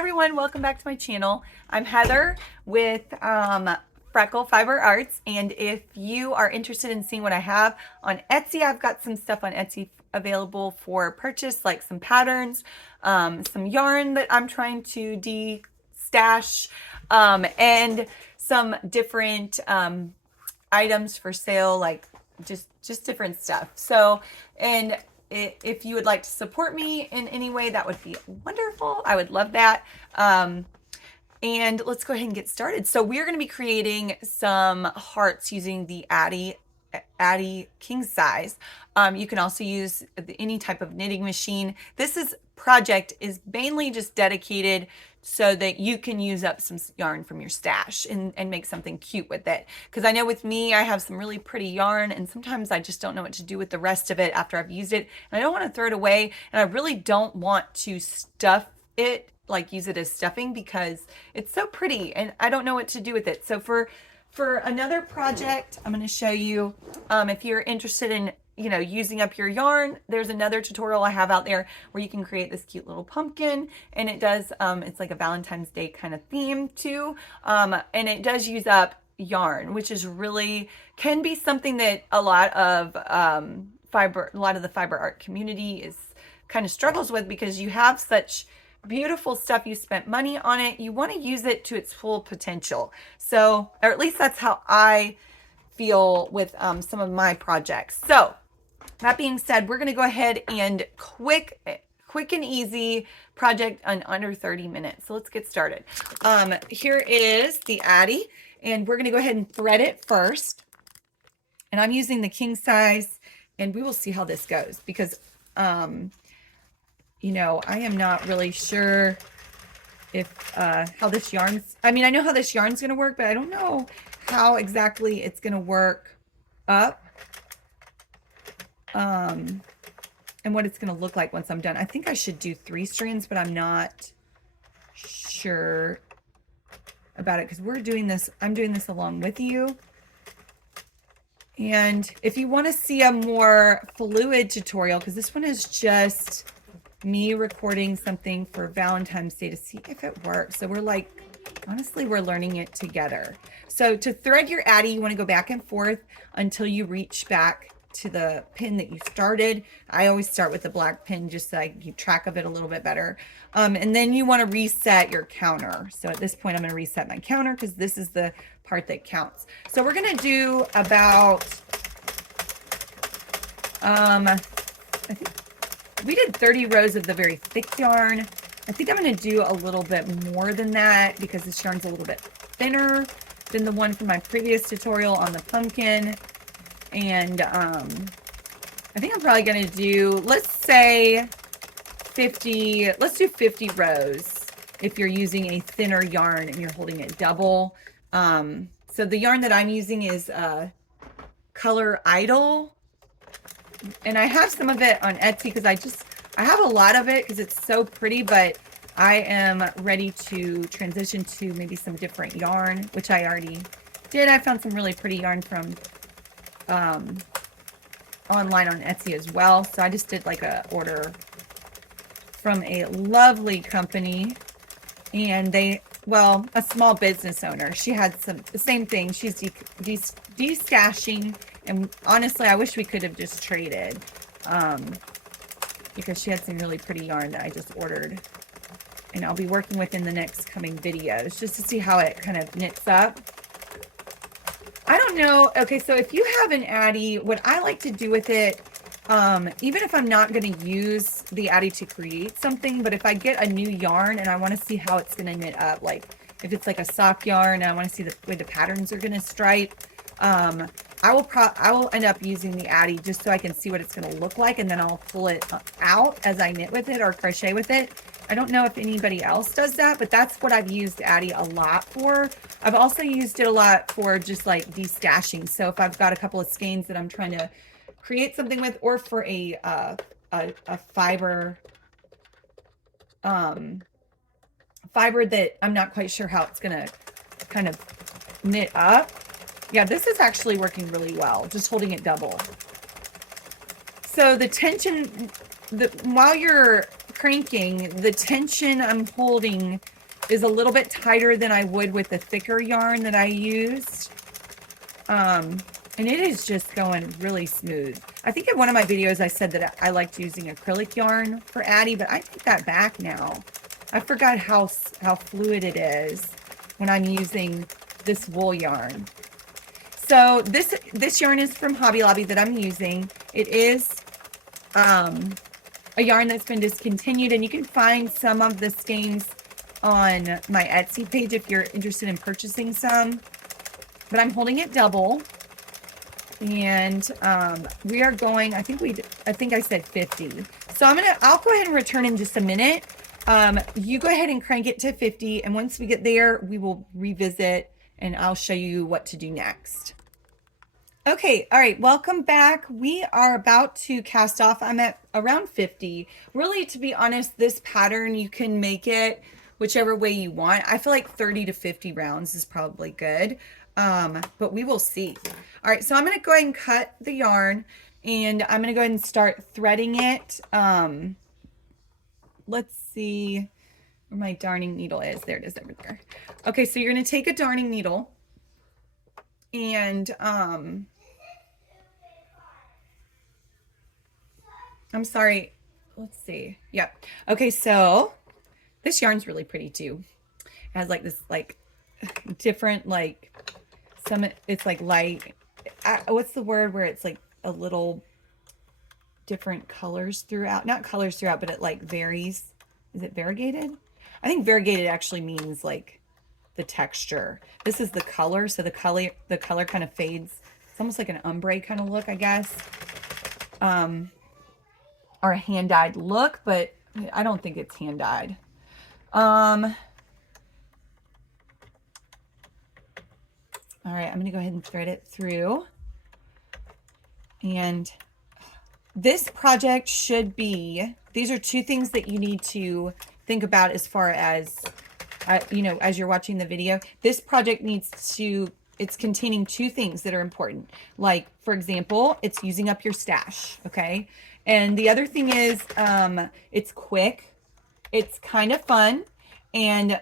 everyone, welcome back to my channel. I'm Heather with Freckle Fiber Arts, and if you are interested in seeing what I have on Etsy, I've got some stuff on Etsy available for purchase, like some patterns, some yarn that I'm trying to de-stash, and some different items for sale, like just different stuff. So, and if you would like to support me in any way, that would be wonderful. I would love that. And let's go ahead and get started. So we're going to be creating some hearts using the Addy king size. You can also use any type of knitting machine. This project is mainly just dedicated so that you can use up some yarn from your stash and make something cute with it. Because I know with me, I have some really pretty yarn, and sometimes I just don't know what to do with the rest of it after I've used it. And I don't want to throw it away, and I really don't want to stuff it, like use it as stuffing, because it's so pretty and I don't know what to do with it. So for another project, I'm going to show you, if you're interested in using up your yarn, there's another tutorial I have out there where you can create this cute little pumpkin, and it does, it's like a Valentine's Day kind of theme too. And it does use up yarn, which is really, can be something that a lot of the fiber art community is kind of struggles with, because you have such beautiful stuff, you spent money on it, you want to use it to its full potential. So, or at least that's how I feel with some of my projects. So that being said, we're going to go ahead and quick and easy project in under 30 minutes. So let's get started. Here is the Addy, and we're going to go ahead and thread it first. And I'm using the king size, and we will see how this goes, because I am not really sure if how this yarn's, I mean, I know how this yarn's going to work, but I don't know how exactly it's going to work up. And what it's going to look like once I'm done. I think I should do 3 strands, but I'm not sure about it, because I'm doing this along with you. And if you want to see a more fluid tutorial, because this one is just me recording something for Valentine's Day to see if it works. So we're honestly, we're learning it together. So to thread your Addy, you want to go back and forth until you reach back to the pin that you started. I always start with the black pin just so I can keep track of it a little bit better. And then you want to reset your counter. So at this point, I'm going to reset my counter, because this is the part that counts. So we're going to do about, I think we did 30 rows of the very thick yarn. I think I'm going to do a little bit more than that, because this yarn's a little bit thinner than the one from my previous tutorial on the pumpkin. And I think I'm probably going to do, let's say 50, let's do 50 rows if you're using a thinner yarn and you're holding it double. So the yarn that I'm using is Color Idol. And I have some of it on Etsy, because I have a lot of it because it's so pretty, but I am ready to transition to maybe some different yarn, which I already did. I found some really pretty yarn from online on Etsy as well. So I just did like a order from a lovely company, and a small business owner. She had the same thing. She's de-stashing, and honestly, I wish we could have just traded, because she had some really pretty yarn that I just ordered, and I'll be working with in the next coming videos just to see how it kind of knits up. I don't know. Okay, so if you have an Addy, what I like to do with it, even if I'm not going to use the Addy to create something, but if I get a new yarn and I want to see how it's going to knit up, like if it's like a sock yarn and I want to see the way the patterns are going to stripe, I will end up using the Addy just so I can see what it's going to look like, and then I'll pull it out as I knit with it or crochet with it. I don't know if anybody else does that, but that's what I've used Addy a lot for. I've also used it a lot for just like de-stashing. So if I've got a couple of skeins that I'm trying to create something with, or for a fiber fiber that I'm not quite sure how it's gonna kind of knit up. Yeah, this is actually working really well, just holding it double. So the tension, while you're cranking, the tension I'm holding is a little bit tighter than I would with the thicker yarn that I used. And it is just going really smooth. I think in one of my videos I said that I liked using acrylic yarn for Addy, but I take that back now. I forgot how fluid it is when I'm using this wool yarn. So this yarn is from Hobby Lobby that I'm using. It is a yarn that's been discontinued, and you can find some of the skeins on my Etsy page if you're interested in purchasing some. But I'm holding it double, and we are going, I think I said 50. So I'll go ahead and return in just a minute. You go ahead and crank it to 50, and once we get there, we will revisit and I'll show you what to do next. Okay, all right, welcome back. We are about to cast off. I'm at around 50. Really, to be honest, this pattern, you can make it whichever way you want. I feel like 30 to 50 rounds is probably good, but we will see. All right, so I'm gonna go ahead and cut the yarn, and I'm gonna go ahead and start threading it. Let's see where my darning needle is. There it is over there. Okay, so you're gonna take a darning needle, and I'm sorry, let's see. Yeah. Okay, so this yarn's really pretty too. It has like this like different like it's like light, what's the word where it's like a little different colors throughout, not colors throughout, but it like varies. Is it variegated? I think variegated actually means like the texture. This is the color, so the color kind of fades. It's almost like an ombre kind of look, I guess, or a hand-dyed look, but I don't think it's hand-dyed. All right, I'm gonna go ahead and thread it through. And this project should be, these are two things that you need to think about as far as, you know, as you're watching the video. This project it's containing two things that are important. Like, for example, it's using up your stash, okay? And the other thing is, it's quick, it's kind of fun, and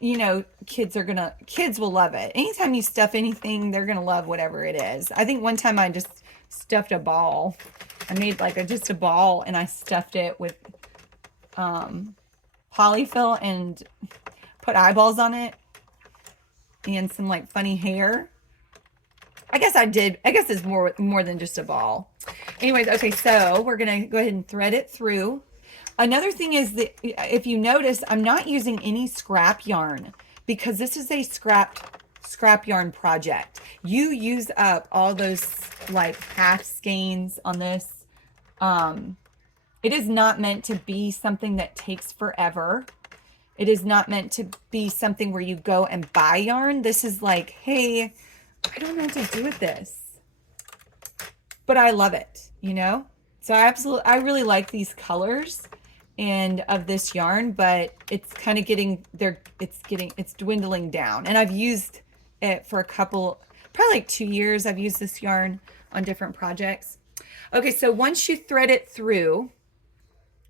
you know, kids will love it. Anytime you stuff anything, they're gonna love whatever it is. I think one time I just stuffed a ball. I made like just a ball, and I stuffed it with polyfill and put eyeballs on it and some like funny hair. I guess it's more than just a ball. Anyways, okay, so we're gonna go ahead and thread it through. Another thing is that if you notice, I'm not using any scrap yarn because this is a scrap yarn project. You use up all those like half skeins on this. It is not meant to be something that takes forever. It is not meant to be something where you go and buy yarn. This is like, hey, I don't know what to do with this, but I love it, you know? So I really like these colors and of this yarn, but it's kind of it's dwindling down. And I've used it for probably like 2 years. I've used this yarn on different projects. Okay, so once you thread it through,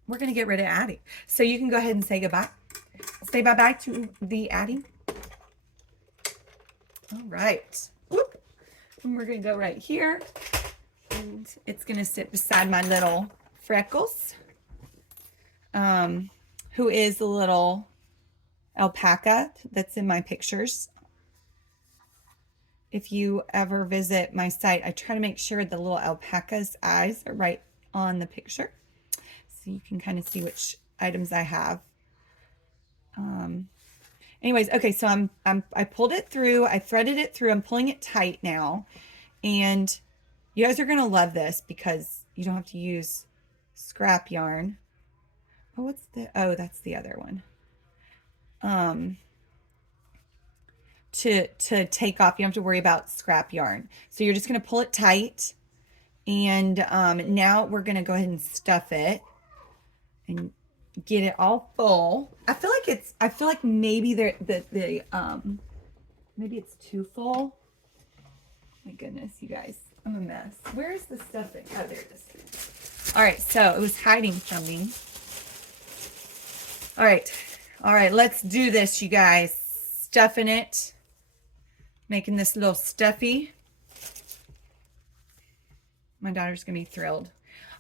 we're gonna get rid of Addy. So you can go ahead and say goodbye. Say bye-bye to the Addy. All right. Whoop. And we're gonna go right here. And it's gonna sit beside my little Freckles, who is the little alpaca that's in my pictures. If you ever visit my site, I try to make sure the little alpaca's eyes are right on the picture, so you can kind of see which items I have. Anyways, okay, so I pulled it through, I threaded it through, I'm pulling it tight now, and you guys are gonna love this because you don't have to use scrap yarn. Oh, that's the other one. To take off, you don't have to worry about scrap yarn. So you're just gonna pull it tight, and now we're gonna go ahead and stuff it and get it all full. I feel like maybe maybe it's too full. My goodness, you guys, I'm a mess. Where is the stuffing? Oh, there it is. All right, so it was hiding from me. All right. All right, let's do this, you guys. Stuffing it. Making this little stuffy. My daughter's going to be thrilled.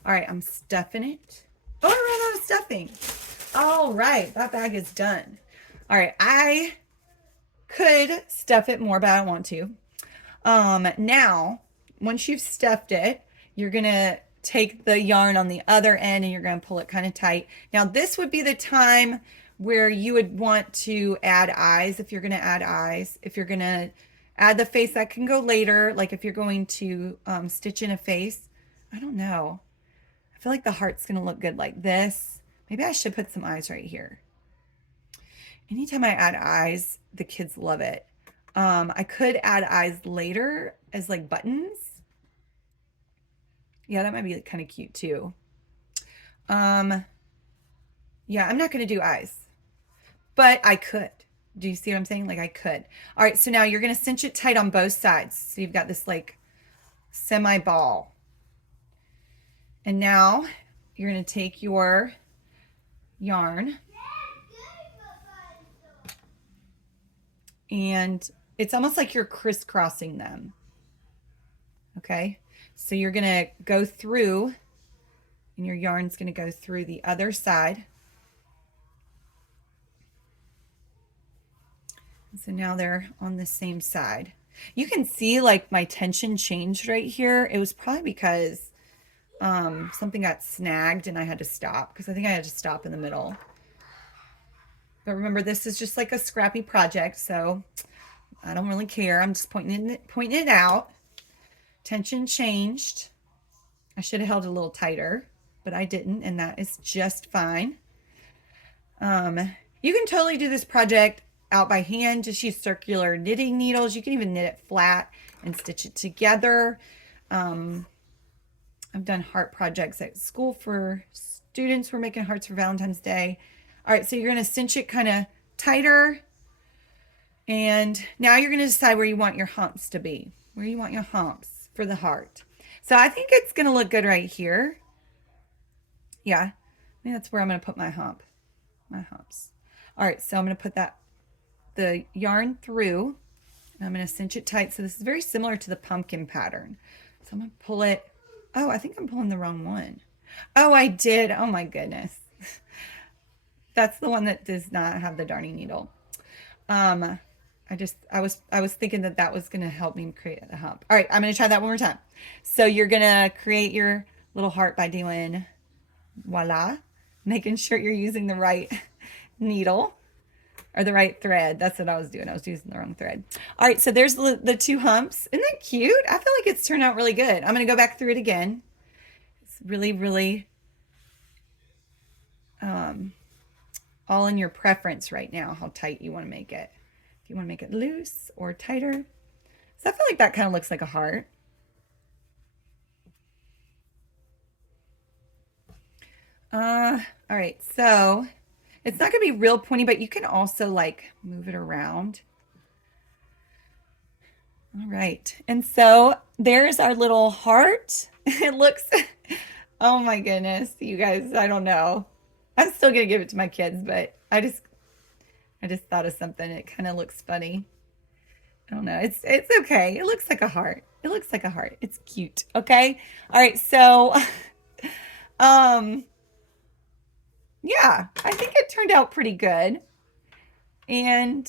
All right, I'm stuffing it. Oh, I ran out of stuffing. All right, that bag is done. All right, I could stuff it more, but I don't want to. Now, once you've stuffed it, you're going to take the yarn on the other end and you're going to pull it kind of tight. Now, this would be the time where you would want to add eyes if you're going to add eyes. If you're going to add the face, that can go later. Like if you're going to stitch in a face. I don't know. I feel like the heart's going to look good like this. Maybe I should put some eyes right here. Anytime I add eyes, the kids love it. I could add eyes later as like buttons. Yeah, that might be kind of cute too. Yeah, I'm not going to do eyes, but I could. Do you see what I'm saying? Like I could. All right, so now you're going to cinch it tight on both sides. So you've got this like semi ball. And now you're going to take your yarn and it's almost like you're crisscrossing them. Okay, so you're going to go through and your yarn's going to go through the other side. And so now they're on the same side. You can see like my tension changed right here. It was probably because something got snagged and I had to stop, because I think I had to stop in the middle. But remember, this is just like a scrappy project, so I don't really care. I'm just pointing it out. Tension changed. I should have held it a little tighter, but I didn't, and that is just fine. You can totally do this project out by hand. Just use circular knitting needles. You can even knit it flat and stitch it together. I've done heart projects at school for students who are making hearts for Valentine's Day. All right, so you're going to cinch it kind of tighter. And now you're going to decide where you want your humps to be, where you want your humps for the heart. So I think it's going to look good right here. Yeah, I think that's where I'm going to put my humps. All right, so I'm going to put the yarn through, and I'm going to cinch it tight. So this is very similar to the pumpkin pattern. So I'm going to pull it. Oh, I think I'm pulling the wrong one. Oh, I did. Oh my goodness. That's the one that does not have the darning needle. I was thinking that was going to help me create a hump. All right, I'm going to try that one more time. So you're going to create your little heart by doing voila, making sure you're using the right needle or the right thread. That's what I was doing. I was using the wrong thread. All right, so there's the two humps. Isn't that cute? I feel like it's turned out really good. I'm going to go back through it again. It's really, really all in your preference right now, how tight you want to make it. If you want to make it loose or tighter. So I feel like that kind of looks like a heart. All right, so it's not going to be real pointy, but you can also like move it around. All right, and so there's our little heart. It looks, oh my goodness, you guys, I don't know. I'm still going to give it to my kids, but I just thought of something. It kind of looks funny. I don't know. It's okay. It looks like a heart. It looks like a heart. It's cute. Okay. All right. So, yeah, I think it turned out pretty good. And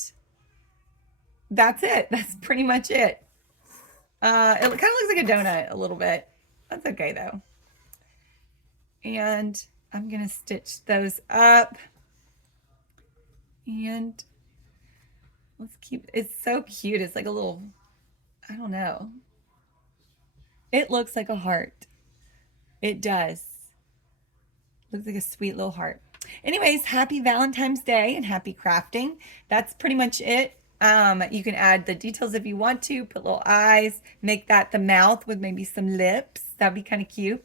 that's it. That's pretty much it. It kind of looks like a donut a little bit. That's okay though. And I'm going to stitch those up. And let's keep, it's so cute. It's like a little, I don't know. It looks like a heart. It does. Looks like a sweet little heart. Anyways, happy Valentine's Day and happy crafting. That's pretty much it. You can add the details if you want to, put little eyes, make that the mouth with maybe some lips. That'd be kind of cute.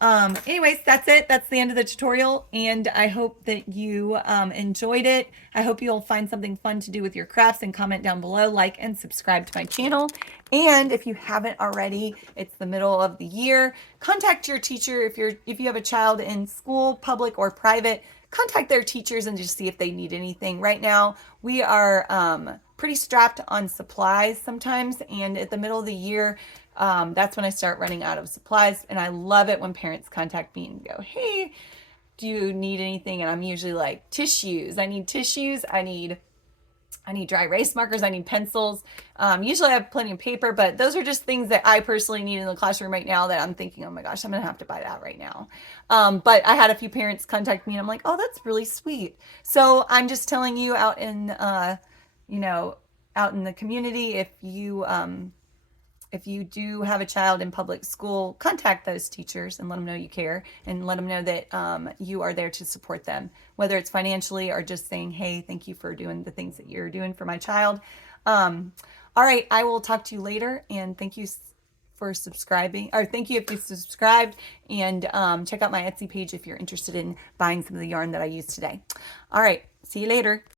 Anyways, that's it. That's the end of the tutorial, and I hope that you enjoyed it. I hope you'll find something fun to do with your crafts, and comment down below, like and subscribe to my channel. And if you haven't already, it's the middle of the year. Contact your teacher if you have a child in school, public or private. contact their teachers and just see if they need anything. Right now, we are pretty strapped on supplies sometimes, and at the middle of the year, that's when I start running out of supplies. And I love it when parents contact me and go, hey, do you need anything? And I'm usually like, tissues. I need tissues. I need dry erase markers. I need pencils. Usually I have plenty of paper, but those are just things that I personally need in the classroom right now that I'm thinking, oh my gosh, I'm going to have to buy that right now. But I had a few parents contact me and I'm like, oh, that's really sweet. So I'm just telling you out in, you know, out in the community, if you do have a child in public school, contact those teachers and let them know you care and let them know that you are there to support them, whether it's financially or just saying, hey, thank you for doing the things that you're doing for my child. All right, I will talk to you later, and thank you for subscribing, or thank you if you subscribed, and check out my Etsy page if you're interested in buying some of the yarn that I used today. All right, see you later.